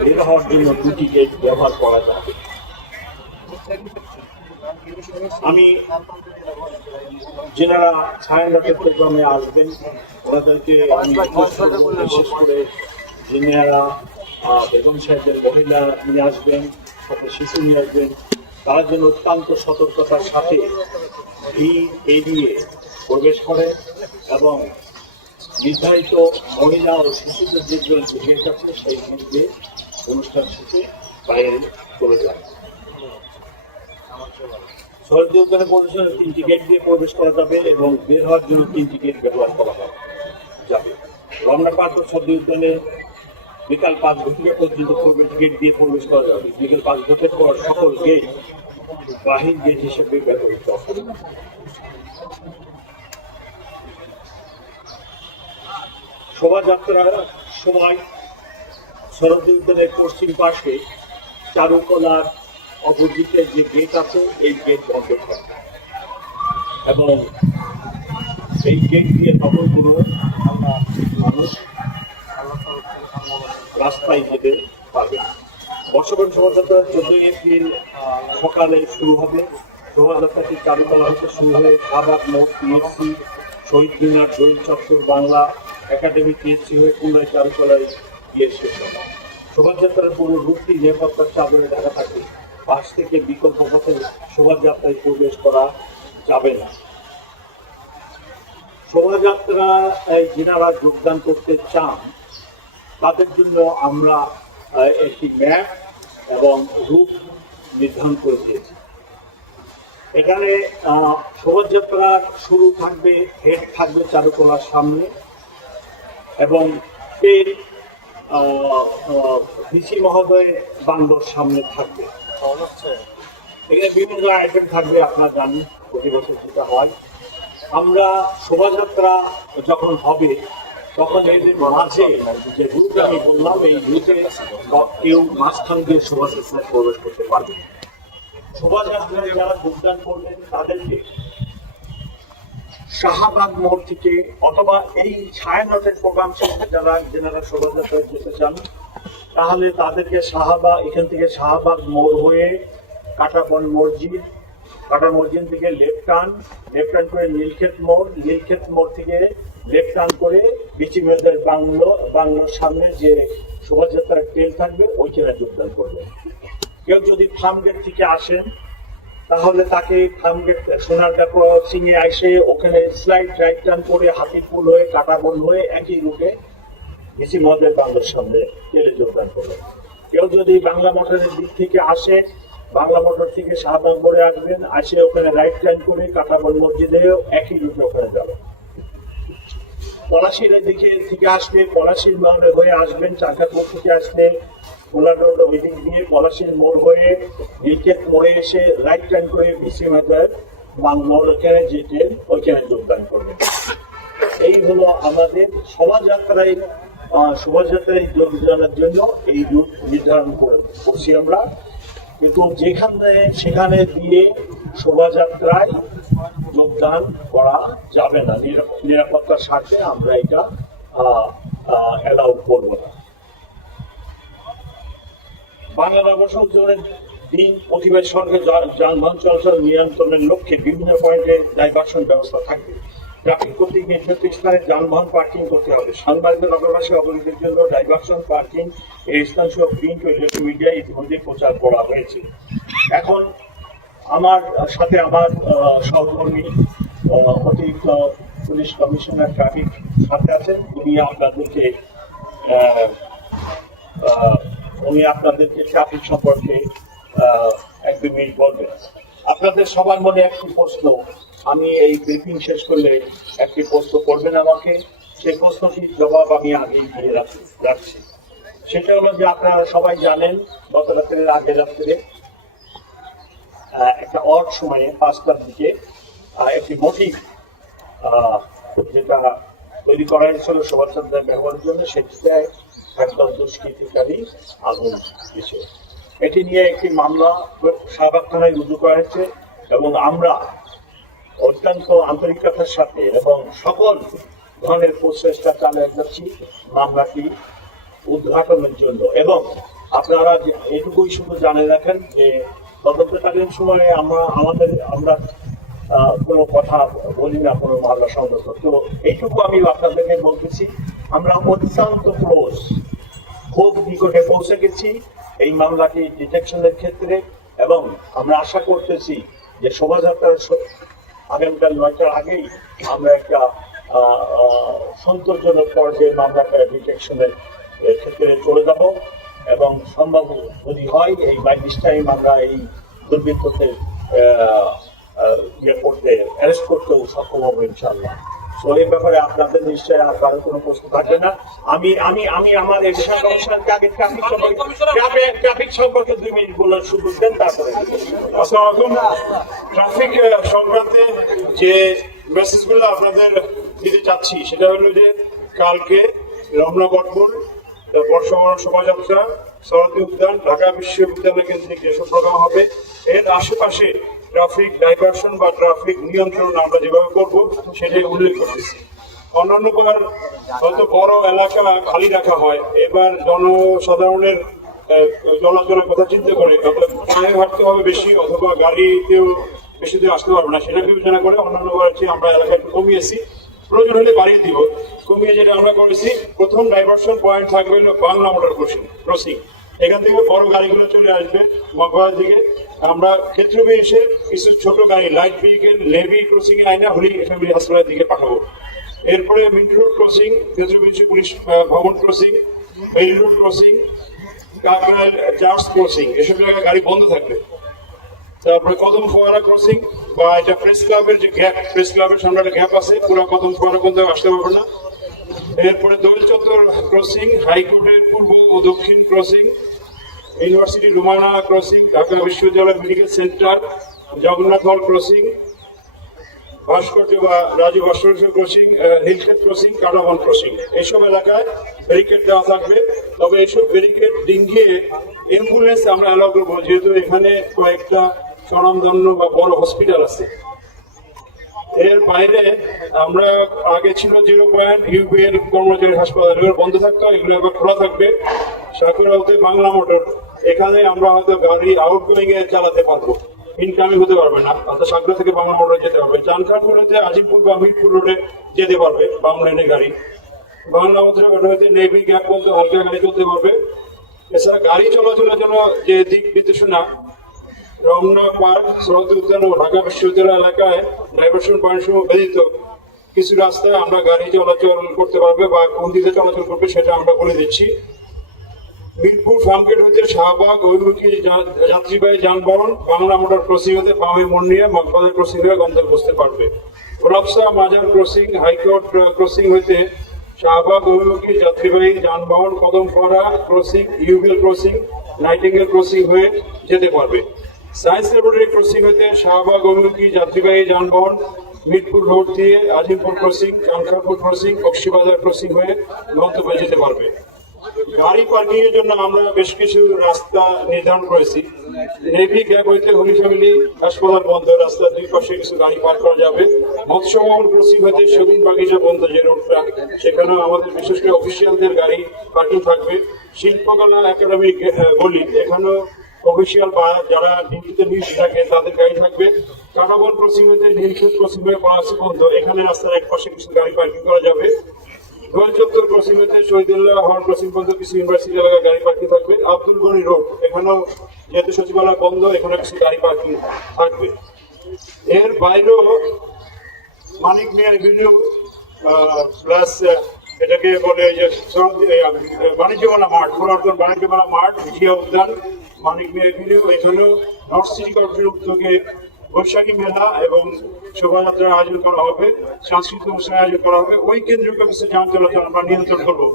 বের হওয়ার জন্য দুটি গেট ব্যবহার করা যাবে। আমি যেনারা ছায়ানটের প্রোগ্রামে আসবেন ওনাদেরকে আমি বিশেষ করে যিনারা বেগম সাহেবের মহিলা নিয়ে আসবেন, সাথে শিশু নিয়ে আসবেন, তারা যেন অত্যন্ত সতর্কতার সাথে এই এরিয়ে প্রবেশ করে এবং নির্ধারিত মহিলা ও শিশুদের যেগুলো গেট আছে সেই গেটে অনুষ্ঠান শেষে বাইরে চলে যায়। শহীদ উদ্যানে প্রবেশের 3টি গেট দিয়ে প্রবেশ করা যাবে এবং বের হওয়ার জন্য 3টি গেট ব্যবহার করা যাবে। রমনা পার্ক ও শহীদ উদ্যানে বিকাল 5 ঘটিকা পর্যন্ত গেট দিয়ে প্রবেশ করা যাবে। বিকেল 5 ঘটিকার পর সকল গেট বাহির গেট হিসেবে ব্যবহৃত হবে। শোভাযাত্রার সময় শরৎ উদ্যানের পশ্চিম পাশে চারুকলার অপোজিটে যে গেট আছে এই গেট বন্ধ থাকবে এবং এই গেট দিয়ে তখন কোনো মানুষ রাস্তায় যেতে পারবে না। বর্ষবরণ শোভাযাত্রা 14 এপ্রিল সকালে শুরু হবে। শোভাযাত্রাটি চারুকলা হতে শুরু হয়ে শাহবাগ মোড়, পিএসসি, শহীদ মিনার, দোল চত্বর, বাংলা একাডেমি, পিএসসি হয়ে পুনরায় চারুকলায় গিয়ে শেষ হবে। শোভাযাত্রার পুরো রুটটি নিরাপত্তার চাদরে ঢাকা থাকে। পাশ থেকে বিকল্প পথে শোভাযাত্রায় প্রবেশ করা যাবে না। শোভাযাত্রায় যিনারা যোগদান করতে চান তাদের জন্য আমরা একটি ম্যাপ এবং রুট নির্ধারণ করে দিয়েছি। এখানে শোভাযাত্রার শুরু থাকবে, হেড থাকবে চারুকলার সামনে এবং ভিসি মহোদয় বাংলোর সামনে থাকবে। এখানে বিভিন্ন আইটেম থাকবে, আপনারা জানেন প্রতি বছর যেটা হয়। আমরা শোভাযাত্রা যখন হবে তখন এদের মাঝে যে রুট আমি বললাম এই রুটে কেউ মাঝখান দিয়ে শোভাযাত্রায় প্রবেশ করতে পারবে। শোভাযাত্রায় যারা যোগদান করবেন তাদেরকে শাহবাগ মোড় থেকে অথবা এই ছায়ানটের প্রোগ্রাম শেষে যারা শোভাযাত্রায় যেতে চান তাহলে তাদেরকে এখান থেকে শাহবাগ মোড় হয়ে কাটাবন মসজিদ, কাটা মসজিদ থেকে লেফট টার্ন করে নীলক্ষেত মোড় থেকে লেফট টার্ন করে বিচি মেয়েদের বাংলোর সামনে যে শোভাযাত্রার ট্রেন থাকবে ওইখানে যোগদান করবে। কেউ যদি ফার্মগেট থেকে আসেন তাহলে তাকে ফার্মগেট সোনারগাঁ ক্রসিং এ এসে ওখানে স্লাইড রাইট টার্ন করে হাতিপুল হয়ে কাটাবন হয়ে একই রুটে বিচি মেয়েদের বাংলোর সামনে ট্রেনে যোগদান করবে। কেউ যদি বাংলা মোটরের দিক থেকে আসে, বাংলা মোটর থেকে শাহবাগ মোড়ে আসবেন, আসে ওখানে রাইট টার্ন করে কাটাবন মসজিদে একই রুটে ওখানে যাবেন। পলাশির দিকে থেকে আসলে পলাশির মোড় হয়ে আসবেন, চাকাপুর থেকে আসলে কোলার রোড ওই দিক দিয়ে পলাশির মোড় হয়ে নীলক্ষেত মোড়ে এসে রাইট টার্ন করে বিসি মেয়েদের বাংলোর ওখানে যেতে ওইখানে যোগদান করবেন। এই হলো আমাদের শোভাযাত্রায় যোগদানের জন্য এই রুট নির্ধারণ করছি আমরা। কিন্তু সেখানে দিয়ে শোভাযাত্রায় যোগদান করা যাবে না, নিরাপত্তার স্বার্থে আমরা এটা অ্যালাউ করবো না। বাংলা নববর্ষ দিন প্রতিবাদ সড়কে যানবাহন চলাচল নিয়ন্ত্রণের লক্ষ্যে বিভিন্ন পয়েন্টে ডাইভারশন ব্যবস্থা থাকবে। ট্রাফিক কর্তৃক নির্ধারিত স্থানে যানবাহন পার্কিং করতে হবে। সাংবাদিকদের নগরবাসী অবগতির জন্য ডাইভারশন পার্কিং এই স্থান সহ প্রিন্ট ও ইলেকট্রনিক মিডিয়া ইতিমধ্যে প্রচার করা হয়েছে। এখন আমার সাথে আমার সহকর্মী অতিরিক্ত পুলিশ কমিশনার ট্রাফিক সাথে আছেন, উনি আপনাদেরকে ট্রাফিক সম্পর্কে 1-2 মিনিট বলবেন। আপনাদের সবার মনে একটি প্রশ্ন, আমি এই ব্রিফিং শেষ করলে একটি প্রশ্ন করবেন আমাকে, সেই প্রশ্নটির জবাব আমি আগেই দিয়ে রাখছি। সেটা হলো যে আপনারা সবাই জানেন গত রাত্রের আগের রাত্রে একটা অড সময়ে 5টার দিকে একটি মোটিভ যেটা তৈরি করা হয়েছিল শোভাযাত্রায় ব্যবহারের জন্য, সেটিতে একদল দুষ্কৃতিকারী আগুন দিয়েছে। এটি নিয়ে একটি মামলা শাহবাগ থানায় রুজু করা হয়েছে এবং আমরা অত্যন্ত আন্তরিকতার সাথে এবং সকল ধরনের প্রচেষ্টা চালিয়ে যাচ্ছি মামলাটি উদ্ঘাটনের জন্য এবং আপনারা এটুকুই শুধু জানে রাখেন যে তদন্তকালীন সময়ে আমরা কোনো কথা বলি না কোনো মামলা সংগত। তো এইটুকু আমি আপনাদেরকে বলতেছি, আমরা অত্যন্ত ক্লোজ, খুব নিকটে পৌঁছে গেছি এই মামলাটি ডিটেকশনের ক্ষেত্রে, এবং আমরা আশা করতেছি যে শোভাযাত্রার আগামীকাল 9টার আগেই আমরা একটা সন্তোষজনক পর্যায়ে মামলাটা ডিটেকশনের ক্ষেত্রে চলে যাব, এবং সম্ভব যদি হয় এই বাই দিস টাইম আমরা এই দুর্বৃত্তদের অ্যারেস্ট করতেও সক্ষম হবো ইনশাআল্লাহ। তো এই ব্যাপারে আপনাদের নিশ্চয়ই আর কারো কোনো প্রশ্ন থাকবে না। আমি আমার এডিশনাল কমিশনারকে আগে ট্রাফিক সম্পর্কে 2 মিনিট বলার সুযোগ দেন, তারপরে ট্রাফিক সংক্রান্তে যে মেসেজগুলো আপনাদের দিতে চাচ্ছি সেটা হলো যে কালকে রমনা বটমূল, বর্ষবরণ শোভাযাত্রা, সরোয়ার্দী উদ্যান, ঢাকা বিশ্ববিদ্যালয় কেন্দ্রিক যেসব প্রোগ্রাম হবে এর আশেপাশে ট্রাফিক ডাইভারশন বা ট্রাফিক নিয়ন্ত্রণ আমরা যেভাবে করব সেটাই উল্লেখ করতেছি। অন্যান্যবার হয়তো বড় এলাকা খালি রাখা হয়, এবার জনসাধারণের চলাচলের কথা চিন্তা করে পায়ে হাঁটতে হবে বেশি, অথবা গাড়িতেও বেশি দূরে আসতে পারবে না, সেটা বিবেচনা করে অন্যান্যবার আমরা এলাকা একটু কমিয়েছি, প্রয়োজন হলে বাড়িয়ে দিব। কমিয়ে যেটা আমরা করেছি, প্রথম ডাইভারশন পয়েন্ট থাকবে হলো বাংলা মোটর ক্রসিং। এখান থেকে বড় গাড়িগুলো চলে আসবে মগবাজার দিকে, আমরা ক্ষেত্র বিশেষে কিছু ছোট গাড়ি লাইট ভেহিকেল লেভি ক্রসিং এ আইনা হলি ফ্যামিলি হাসপাতালের দিকে পাঠাবো। এরপরে মিন্টু রোড ক্রসিং, ক্ষেত্র বিশেষে পুলিশ ভবন crossing, Bailey road crossing, Kakrail church crossing, এসব জায়গায় গাড়ি বন্ধ থাকবে। তারপরে কদম ফোয়ারা ক্রসিং বা এটা প্রেস ক্লাবের যে গ্যাপ, প্রেস ক্লাবের সামনে একটা গ্যাপ আছে, পুরো কদম ফোয়ারা পর্যন্ত আসতে পারবে না। এরপরে দোয়েল চত্বর ক্রসিং, হাইকোর্টের পূর্ব ও দক্ষিণ crossing, university Rumana crossing, Dhaka বিশ্ববিদ্যালয় মেডিকেল সেন্টার, জগন্নাথ হল ক্রসিং, ভাস্কর্য বা রাজু ভাস্কর্য crossing, Nilkhet crossing, Katabon crossing, এইসব এলাকায় ব্যারিকেড দেওয়া থাকবে। তবে এইসব ব্যারিকেড ডিঙ্গিয়ে অ্যাম্বুলেন্স আমরা অ্যালাউ করবো, যেহেতু এখানে কয়েকটা স্বনামধন্য বা বড় হসপিটাল আছে। এর বাইরে আমরা আগে ছিল 0 পয়েন্ট ইউপিএল কর্মচারী হাসপাতাল, এগুলো বন্ধ থাকতো, এগুলো এবার খোলা থাকবে। সাকুরাতে বাংলা মোটর, এখানে আমরা হয়তো গাড়ি আউটগোয়িং এ চালাতে পারবো, ইনকামিং হতে পারবে না, অর্থাৎ সাকুরা থেকে বাংলা মোটর যেতে পারবে। চানখারপুরেতে আজিমপুর বা মিরপুর রোডে যেতে পারবে বাংলা লেনে গাড়ি। বাংলা মোটর হইতে নেভি গ্যাপ পর্যন্ত হালকা গাড়ি চলতে পারবে। এছাড়া গাড়ি চলাচলের জন্য যে দিক নির্দেশনা, রমনা পার্ক, সরোয়ার্দী উদ্যান ও ঢাকা বিশ্ববিদ্যালয় এলাকায় ডাইভারশন পয়েন্ট সমূহ ব্যতীত কিছু রাস্তায় আমরা গাড়ি চলাচল করতে পারবে বা কোন দিকে চলাচল করবে সেটা আমরা বলে দিচ্ছি। মিরপুর ফার্মগেট হইতে শাহবাগ অভিমুখী যাত্রীবাহী যানবাহন বাংলা মোটর ক্রসিং হতে বামে মোড় নিয়ে মগবাজার ক্রসিং হয়ে গন্তব্যে পৌঁছতে পারবে। গোলাপসা মাজার ক্রসিং, হাইকোর্ট ক্রসিং হইতে শাহবাগ অভিমুখী যাত্রীবাহী যানবাহন কদম ফোয়ারা crossing, UBL crossing, nightingale crossing হয়ে যেতে পারবে। সায়েন্স ল্যাবরেটরি ক্রসিং হইতে শাহবাগ অভিমুখী যাত্রীবাহী যানবাহন মিরপুর রোড দিয়ে Azimpur crossing, Chankharpur crossing, Cox's Bazar crossing হয়ে গন্তব্যে যেতে পারবে। গাড়ি পার্কিং এর জন্য আমরা বেশ কিছু রাস্তা নির্ধারণ করেছি। নেভি গ্যাপ হইতে হলি ফ্যামিলি হাসপাতাল বন্ধ, রাস্তার 2 পাশে কিছু গাড়ি পার্ক করা যাবে। মৎস্য ভবন ক্রসিং হইতে শহীদ বাগিচা বন্ধ যে রোডটা, সেখানেও আমাদের বিশেষ করে অফিসিয়ালদের গাড়ি পার্কিং থাকবে। শিল্পকলা একাডেমি গলি, এখানেও অফিসিয়াল বা যারা ডিউটিতে নিয়োজিত থাকে তাদের গাড়ি থাকবে। কাটাবন ক্রসিং হইতে নীলক্ষেত ক্রসিং হয়ে পলাশী বন্ধ, এখানে রাস্তার এক পাশে কিছু গাড়ি পার্কিং করা যাবে। দোয়েল চত্বর ক্রসিং হইতে শহীদুল্লাহ হল ক্রসিং পর্যন্ত কিছু ইউনিভার্সিটি এলাকায় গাড়ি পার্কিং থাকবে। আব্দুল গনি রোড, এখানেও যেহেতু সচিবালয় বন্ধ, এখানে কিছু গাড়ি পার্কিং থাকবে। এর বাইরেও মানিক মিয়া এভিনিউ প্লাস এটাকে বলে যে বাণিজ্য মেলা মাঠ, পুরাতন বাণিজ্য মেলা মাঠ, ভিটিয়া উদ্যান, মানিক মিয়া এভিনিউ, এখানেও নর্থ সিটি কর্পোরেশনের উদ্যোগে বৈশাখী মেলা এবং শোভাযাত্রার আয়োজন করা হবে, সাংস্কৃতিক অনুষ্ঠানের আয়োজন করা হবে। ওই কেন্দ্রীয় কিছু যান চলাচল আমরা নিয়ন্ত্রণ করবো।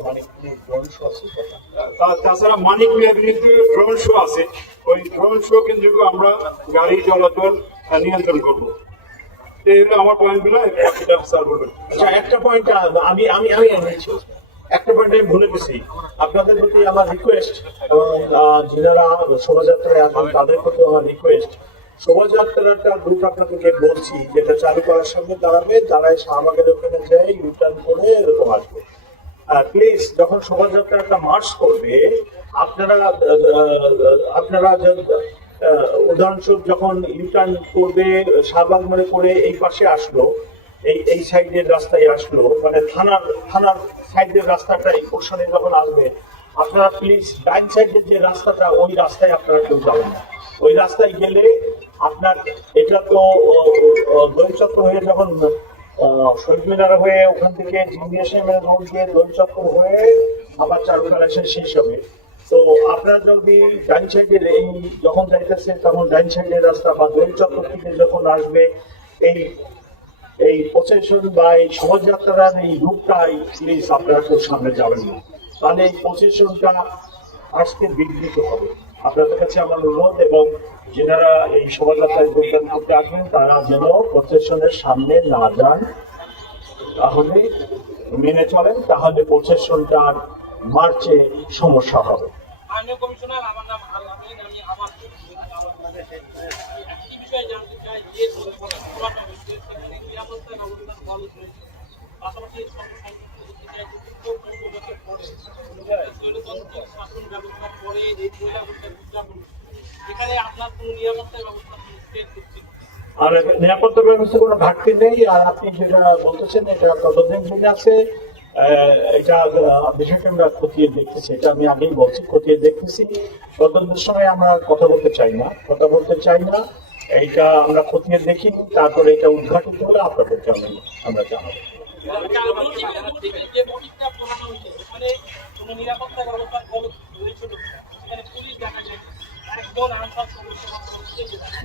তাছাড়া মানিক মিয়া এভিনিউতে ড্রোন শো আছে, ওই ড্রোন শো কেন্দ্রকে আমরা গাড়ি চলাচল নিয়ন্ত্রণ করবো। এই হলো আমার পয়েন্টগুলো, স্যার বলবেন। আচ্ছা, একটা পয়েন্ট আমি একটা পয়েন্ট আমি ভুলে গেছি। আপনাদের প্রতি আমার রিকোয়েস্ট, এবং যারা শোভাযাত্রায় আসবেন তাদের প্রতি আমার রিকোয়েস্ট, শোভাযাত্রাটা রুট আপনাদেরকে বলছি, যেটা চালু করার সামনে দাঁড়াবে, দাঁড়ায় শাহবাগের ওখানে যায় ইউটার্ন করে এরকম আসবে। প্লিজ যখন শোভাযাত্রা একটা মার্চ করবে, আপনারা উদাহরণস্বরূপ যখন ইউটার্ন করবে শাহবাগ মোড়ে করে এই পাশে আসলো, এই সাইডের রাস্তায় আসলো, মানে থানার সাইডের রাস্তাটা এই পোর্শনে যখন আসবে, আপনারা প্লিজ ডাইন সাইডের যে রাস্তাটা ওই রাস্তায় আপনারা কেউ যাবেন না। ওই রাস্তায় গেলে আপনার এটা তো দোল চত্বর হয়ে যখন শহীদ মিনার হয়ে ওখান থেকে জিমনেশিয়াম রোড দিয়ে দোল চত্বর হয়ে আবার চারুকলা এসে শেষ হবে। তো আপনারা যদি ডাইন সাইডের এই যখন যাইতেছে তখন ডাইন সাইডের রাস্তা বা দোল চত্বর থেকে যখন আসবে এই প্রসেশন বা এই শোভাযাত্রার এই রূপটাই প্লিজ আপনারা কেউ সামনে যাবেন না, তাহলে এই প্রসেশনটা আজকে বিঘ্নিত হবে। আপনাদের কাছে আমার অনুরোধ, এবং যারা এই শোভাযাত্রায় যোগদান করতে আসবেন তারা যেন প্রসেশনের সামনে না যান, তাহলে মেনে চলেন, তাহলে প্রসেশনটা আর মার্চে সমস্যা হবে। মাননীয় কমিশনার, আমার নাম আল আমিন। আমি আমার একটি বিষয়ে জানতে চাই যে সেখানে নিরাপত্তা ব্যবস্থা ভালো রয়েছে, পাশাপাশি শাসন ব্যবস্থা পরে এই এখানে আপনার কোনো নিরাপত্তা ব্যবস্থা আর নিরাপত্তা ব্যবস্থা কোনো ঘাটতি নেই। আর আপনি যেটা বলতেছেন এটা তদন্তাধীন আছে, এটা বিষয়টা আমরা খতিয়ে দেখতেছি, এটা আমি আগেই বলছি, খতিয়ে দেখতেছি। তদন্তের সময় আমরা কথা বলতে চাই না, এইটা আমরা খতিয়ে দেখি, তারপরে এটা উদ্ঘাটিত হলে আপনাদেরকে আমরা জানাবো। যে মোটিভটা পোড়ানো হয়েছে সেখানে কোনো নিরাপত্তা ব্যবস্থা রয়েছে, সেখানে পুলিশ দেখা যায় একজন আনসার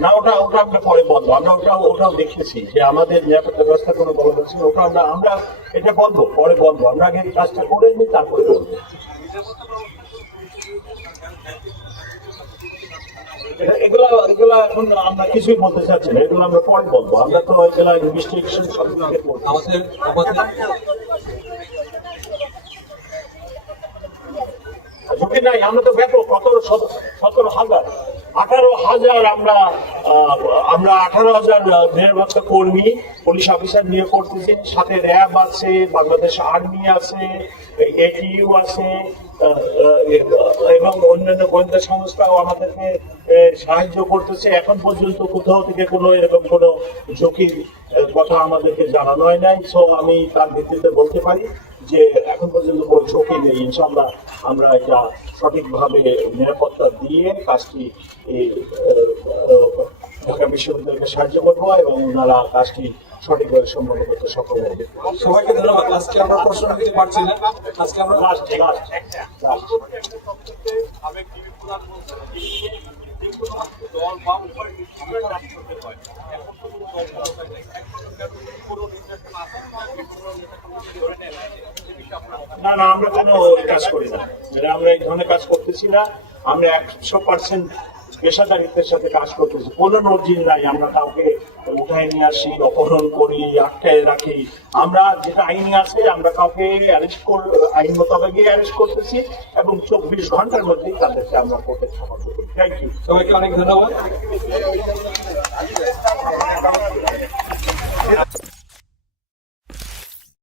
না, ওটা আমরা পরে বলবো। আমরা ওটাও দেখেছি যে আমাদের নিরাপত্তা ব্যবস্থা কোনো বলা যাচ্ছে না, ওটা আমরা এটা বলবো, পরে বলবো। আমরা আগে কাজটা করে নিই, তারপরে বলবো। এগুলা এখন আমরা কিছুই বলতে চাচ্ছি না, এগুলো আমরা পরে বলবো। আমরা তো এগুলা ইনভেস্টিগেশন সব ঝুঁকি নাই। আমরা তো ব্যাপক 17,000 18,000 আমরা 18,000 নিরাপত্তা কর্মী পুলিশ অফিসার নিয়ে করতেছি, সাথে র্যাব আছে, বাংলাদেশ আর্মি আছে, এটিইউ আছে, এবং অন্যান্য গোয়েন্দা সংস্থাও আমাদেরকে সাহায্য করতেছে। এখন পর্যন্ত কোথাও থেকে কোনো এরকম কোনো ঝুঁকির কথা আমাদেরকে জানানো হয় নাই। সো আমি তার ভিত্তিতে বলতে পারি যে এখন পর্যন্ত কোনো ঝুঁকি নেই। ইনশাআল্লাহ আমরা এটা সঠিকভাবে নিরাপত্তা দিয়ে কাজটি ঢাকা বিশ্ববিদ্যালয়কে সাহায্য করবো এবং ওনারা কাজটি সঠিকভাবে সম্পন্ন করতে সক্ষম হবে। সবাইকে ধন্যবাদ। আজকে আমরা প্রশ্ন দিতে পারছি না, আজকে আমরা না আমরা কোনো কাজ করি না, আমরা এই ধরনের কাজ করতেছি না। আমরা 100% পেশাদারিত্বের সাথে কাজ করতেছি। কোনো নজির নাই আমরা কাউকে উঠায় নিয়ে আসি, অপহরণ করি, আটকায় রাখি। আমরা যেটা আইনি আছে আমরা কাউকে আইন মোতাবেকই অ্যারেস্ট করতেছি এবং 24 ঘন্টার মধ্যেই তাদেরকে আমরা কোর্টে সমর্থন করি। থ্যাংক ইউ, সবাইকে অনেক ধন্যবাদ।